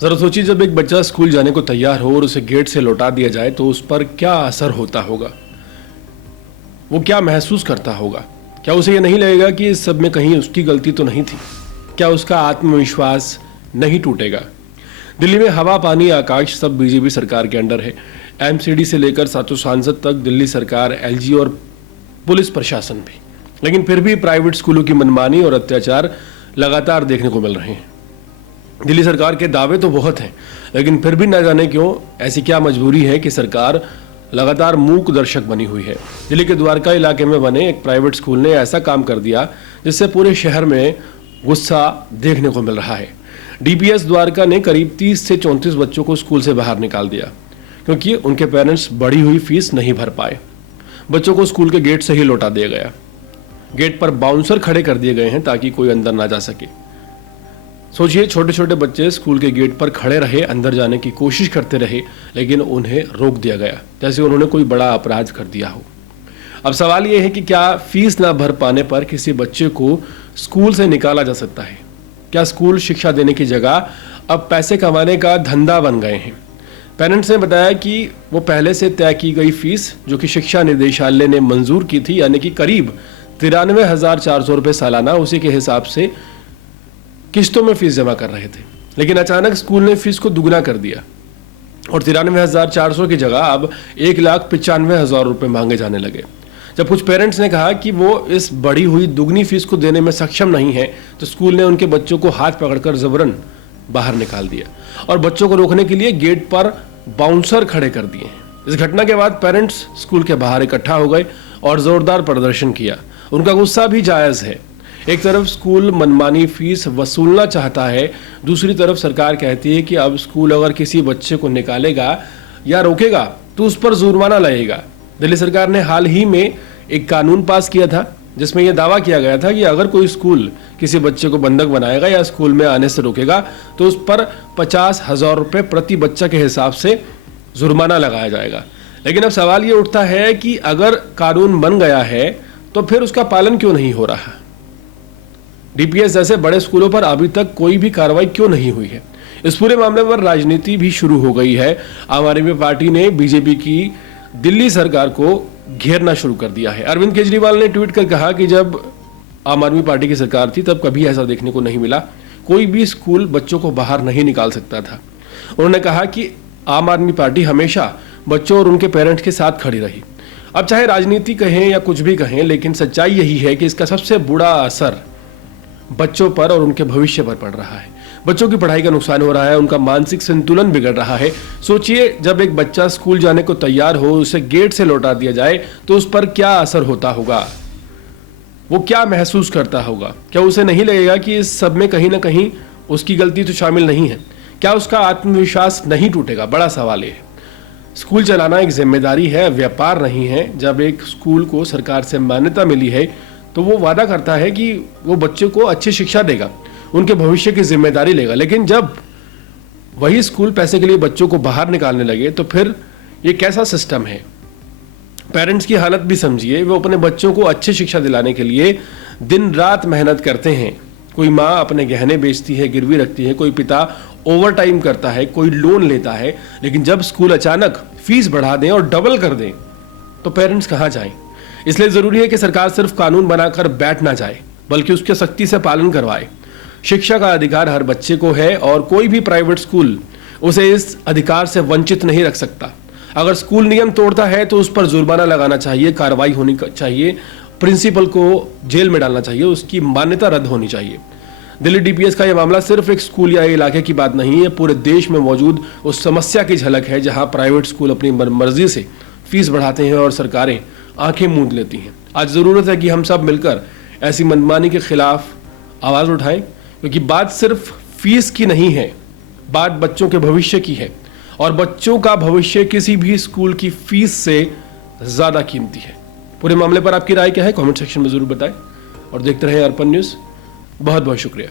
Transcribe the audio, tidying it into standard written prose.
ज़रा सोचिए, जब एक बच्चा स्कूल जाने को तैयार हो और उसे गेट से लौटा दिया जाए तो उस पर क्या असर होता होगा। वो क्या महसूस करता होगा। क्या उसे ये नहीं लगेगा कि इस सब में कहीं उसकी गलती तो नहीं थी। क्या उसका आत्मविश्वास नहीं टूटेगा। दिल्ली में हवा पानी आकाश सब बीजेपी सरकार के अंडर है। एमसीडी से लेकर सातों सांसद तक दिल्ली सरकार, एलजी और पुलिस प्रशासन भी। लेकिन फिर भी प्राइवेट स्कूलों की मनमानी और अत्याचार लगातार देखने को मिल रहे हैं। दिल्ली सरकार के दावे तो बहुत हैं, लेकिन फिर भी न जाने क्यों ऐसी क्या मजबूरी है कि सरकार लगातार मूक दर्शक बनी हुई है। दिल्ली के द्वारका इलाके में बने एक प्राइवेट स्कूल ने ऐसा काम कर दिया जिससे पूरे शहर में गुस्सा देखने को मिल रहा है। डीपीएस द्वारका ने करीब 30 से 34 बच्चों को स्कूल से बाहर निकाल दिया क्योंकि उनके पेरेंट्स बढ़ी हुई फीस नहीं भर पाए। बच्चों को स्कूल के गेट से ही लौटा दिया गया। गेट पर बाउंसर खड़े कर दिए गए हैं ताकि कोई अंदर ना जा सके। सोचिए, छोटे छोटे बच्चे स्कूल के गेट पर खड़े रहे, अंदर जाने की कोशिश करते रहे, लेकिन उन्हें रोक दिया गया जैसे उन्होंने कोई बड़ा अपराध कर दिया हो। अब सवाल यह है कि क्या फीस ना भर पाने पर किसी बच्चे को स्कूल से निकाला जा सकता है। क्या स्कूल शिक्षा देने की जगह अब पैसे कमाने का धंधा बन गए हैं। पेरेंट्स ने बताया कि वो पहले से तय की गई फीस जो कि शिक्षा निदेशालय ने मंजूर की थी, यानी कि करीब 93,400 रुपये सालाना, उसी के हिसाब से किस्तों में फीस जमा कर रहे थे। लेकिन अचानक स्कूल ने फीस को दुगना कर दिया और 93,400 की जगह अब 1,95,000 रुपये मांगे जाने लगे। जब कुछ पेरेंट्स ने कहा कि वो इस बढ़ी हुई दुगनी फीस को देने में सक्षम नहीं है, तो स्कूल ने उनके बच्चों को हाथ पकड़कर जबरन बाहर निकाल दिया और बच्चों को रोकने के लिए गेट पर बाउंसर खड़े कर दिए। इस घटना के बाद पेरेंट्स स्कूल के बाहर इकट्ठा हो गए और जोरदार प्रदर्शन किया। उनका गुस्सा भी जायज है। एक तरफ स्कूल मनमानी फीस वसूलना चाहता है, दूसरी तरफ सरकार कहती है कि अब स्कूल अगर किसी बच्चे को निकालेगा या रोकेगा तो उस पर जुर्माना लगेगा। दिल्ली सरकार ने हाल ही में एक कानून पास किया था जिसमें यह दावा किया गया था कि अगर कोई स्कूल किसी बच्चे को बंधक बनाएगा या स्कूल में आने से रोकेगा तो उस पर 50,000 रुपये प्रति बच्चा के हिसाब से जुर्माना लगाया जाएगा। लेकिन अब सवाल ये उठता है कि अगर कानून बन गया है तो फिर उसका पालन क्यों नहीं हो रहा। डीपीएस जैसे बड़े स्कूलों पर अभी तक कोई भी कार्रवाई क्यों नहीं हुई है। इस पूरे मामले पर राजनीति भी शुरू हो गई है। आम आदमी पार्टी ने बीजेपी की दिल्ली सरकार को घेरना शुरू कर दिया है। अरविंद केजरीवाल ने ट्वीट कर कहा कि जब आम आदमी पार्टी की सरकार थी तब कभी ऐसा देखने को नहीं मिला, कोई भी स्कूल बच्चों को बाहर नहीं निकाल सकता था। उन्होंने कहा कि आम आदमी पार्टी हमेशा बच्चों और उनके पेरेंट्स के साथ खड़ी रही। अब चाहे राजनीति कहें या कुछ भी कहें, लेकिन सच्चाई यही है कि इसका सबसे बुरा असर बच्चों पर और उनके भविष्य पर पड़ रहा है। बच्चों की पढ़ाई का नुकसान हो रहा है, उनका मानसिक संतुलन बिगड़ रहा है। सोचिए, जब एक बच्चा स्कूल जाने को तैयार हो, उसे गेट से लौटा दिया जाए तो उस पर क्या असर होता होगा। वो क्या महसूस करता होगा। क्या उसे नहीं लगेगा कि इस सब में कहीं ना कहीं उसकी गलती तो शामिल नहीं है। क्या उसका आत्मविश्वास नहीं टूटेगा। बड़ा सवाल है। स्कूल चलाना एक जिम्मेदारी है, व्यापार नहीं है। जब एक स्कूल को सरकार से मान्यता मिली है तो वो वादा करता है कि वो बच्चे को अच्छी शिक्षा देगा, उनके भविष्य की जिम्मेदारी लेगा। लेकिन जब वही स्कूल पैसे के लिए बच्चों को बाहर निकालने लगे तो फिर ये कैसा सिस्टम है। पेरेंट्स की हालत भी समझिए। वो अपने बच्चों को अच्छी शिक्षा दिलाने के लिए दिन रात मेहनत करते हैं। कोई माँ अपने गहने बेचती है, गिरवी रखती है, कोई पिता ओवर टाइम करता है, कोई लोन लेता है। लेकिन जब स्कूल अचानक फीस बढ़ा दें और डबल कर दें तो पेरेंट्स कहाँ जाएं। इसलिए जरूरी है कि सरकार सिर्फ कानून बनाकर बैठ ना जाए, बल्कि उसके सख्ती से पालन करवाए। शिक्षा का अधिकार हर बच्चे को है और कोई भी प्राइवेट स्कूल उसे इस अधिकार से वंचित नहीं रख सकता। अगर स्कूल नियम तोड़ता है तो उस पर जुर्माना लगाना चाहिए, कार्रवाई होनी चाहिए, प्रिंसिपल को जेल में डालना चाहिए, उसकी मान्यता रद्द होनी चाहिए। दिल्ली डीपीएस का यह मामला सिर्फ एक स्कूल या इलाके की बात नहीं है, पूरे देश में मौजूद उस समस्या की झलक है जहां प्राइवेट स्कूल अपनी मर्जी से फीस बढ़ाते हैं और सरकारें आंखें मूंद लेती हैं। आज जरूरत है कि हम सब मिलकर ऐसी मनमानी के खिलाफ आवाज उठाएं, क्योंकि बात सिर्फ फीस की नहीं है, बात बच्चों के भविष्य की है और बच्चों का भविष्य किसी भी स्कूल की फीस से ज्यादा कीमती है। पूरे मामले पर आपकी राय क्या है, कमेंट सेक्शन में जरूर बताएं और देखते रहें अर्पण न्यूज। बहुत बहुत शुक्रिया।